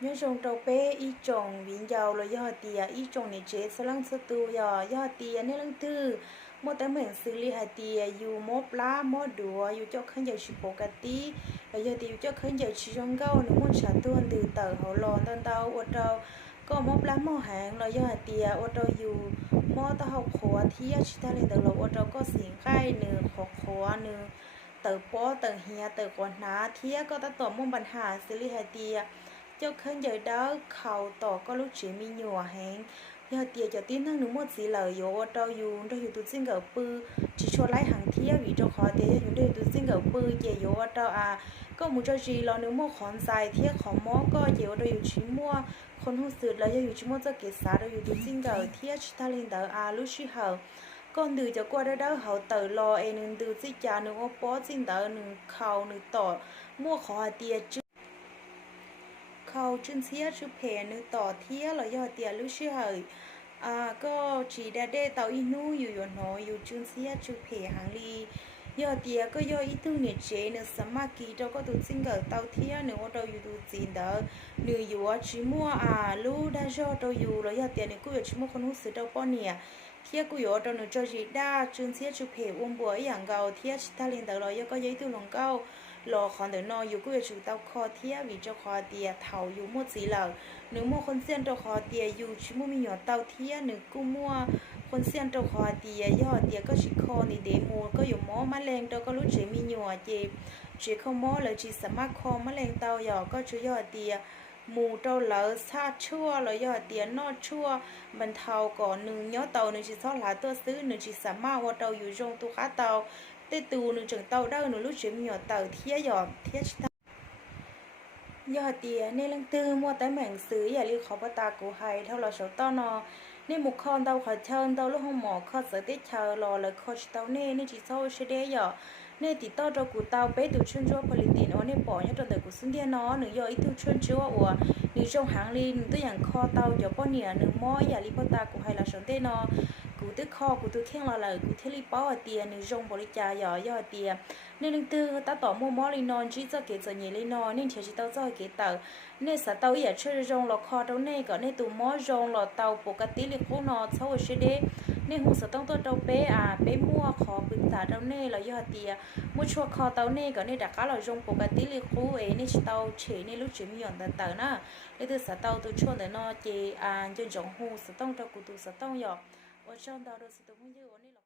nhớ trong trâu bé ý chồng viên giàu rồi do tiề ý chồng này chế số lăng số tu do tiề nên lăng tư một tấm hình xử lý hạt tiề dù mót lá mót đùa dù cho khán giả chỉ bộ cát tí rồi do tiề cho khán giả chỉ trong gạo nếu muốn trả tuôn từ tờ hậu lò tân tàu ở trâu có mót lá mót hàng rồi do hạt tiề ở trâu dù mót tao học khóa thì chỉ ta lên tờ lầu ở trâu có xiềng khai nửa khóa nửa tờ bó tờ hìa tờ quần ná thì có ta tổ môn bản hà xử lý hạt tiề cho khán giả đó khẩu tỏ có lúc chỉ mi nhỏ hẹn giờ tiệt cho tin thằng nó một gì lời yo đâu dùng tụi sinh gỡ bự chỉ cho lấy hàng thiết vì cho khó tiệt dùng đây tụi sinh gỡ bự chỉ yo đâu có một cho gì lo nếu mua khoản dài thiết khó mó có chỉ ở đây chỉ muaคนหูสื่อแล้วอยู่ชิมว่าจะเกิดสาเราอยู่ตัวจริงเกิดเทียชิตาลินเดอรู้ชื่อเหาก่อนดูจะกว่าได้เหาเตอรอเองนึงดูจิจานึงว่าป้อจริงเดอนึงเขานึงต่อมั่วขอเตียจุเขาจุนเสียชุเพนึกต่อเที่ยเราย่อเตียรู้ชื่อเหยก็chỉ đã để tàu inuอยู่หนออยู่จุนเสียชุเพหังลีย่อเตียก็ย่ออีตู้เนี่ยเจนึกสมากีเราก็ตัวจริงเกิดเตาเที่ยนึกว่าเราอยู่ตัวจริงเด้อนึกอยู่ว่าชิมัวรู้ได้ย่อเราอยู่เราย่อเตียเนี่ยกูอยู่ชิมัวคนหูสื่อเราป้อนเนี่ยเที่ยกูอยู่เราหนูจะจีด้าจุนเสียชุเพอ้วนบัวอย่างเก่าเที่ยชิตาเรียนแต่เราย่อก็ย่ออีตู้หลงเก่ารอคอนเดนออยู่ก็อยู่เตาคอเทียวิจคอเตียเถาอยู่หมดสีเหล่าหนึ่งมัวคนเสียนเตาคอเตียอยู่ชิมุมีหยอดเตาเทียหนึ่งกู้มัวคนเสียนเตาคอเตียยอดเตียก็ชิคอนี่เดมูก็อยู่หม้อมะเร็งเตาก็รู้เฉยมีหยอดเจ็บเฉยเข้าหม้อเลยจีสามารถคอมะเร็งเตาหยอดก็ช่วยยอดเตียหมูเตาเหลอชาชั่วเลยยอดเตียนอดชั่วบรรเทาก่อนหนึ่งยอดเตาหนึ่งจีซอหลายตัวซื้อหนึ่งจีสามารถว่าเตาอยู่ตรงตัวขาเตาแต่ตูหนึ่งจังเตาได้หนึ่งรู้เฉยมีหยอดเตาเทียหยอดเทียชิตายอดเตียในลังตื้อมัวแต่แม่งซื้ออย่ารีขอปตากูให้เท่าเราเฉาต้อนอในหมุกคอนเตาขอเชิญเตาลูกห้องหมอข้อเสือติดเชอรอเลยคอชเตาเน่ในจีโซ่เชเดยอในติดต่อตัวกูเตาเป๊ะตัวชนชัวผลิตโอในปอเนี่ยตัวเด็กกูซึ่งเดียนอหนึ่งยออีตัวชนชัวอัวหนึ่งจงหางลีนตัวอย่างคอเตาเดี๋ยวป้อเนี่ยหนึ่งม้ออย่ารีปตากูให้เราเฉาเต้นอกูตื้อคอกูตื้อแข้งเราเลยกูเทลีป้อเตียหนึ่งจงบริจาหยอเตียในหนึ่งตื้อตาต่อมัวม้อลีนอนจีจะเกจจะเนี่ยลีนอในเทียจีเตาจะเกจเตอในสเตาอย่าเชื่อจงหลอกคอเตาในก่อนในตัวม้อจงหลอกเตาปกติเรียกพวกนอเช่าเชเดในหูสต้องตัวเตาเป๊ะเป๊ะมั่วขอปรึกษาเตาเน่เรายอดเตียมั่วชัวคอเตาเน่ก่อนในดักก้าเราจงปกติเรียกคู่ในเตาเฉยในลูกเฉยมีหย่อนต่างๆนะในตัวสเตาตัวช่วงแต่นอเจจนจงหูสต้องเตากูตัวสต้องหยอกว่าช่องเตาโดยสต้องมุ่งยืดวันนี้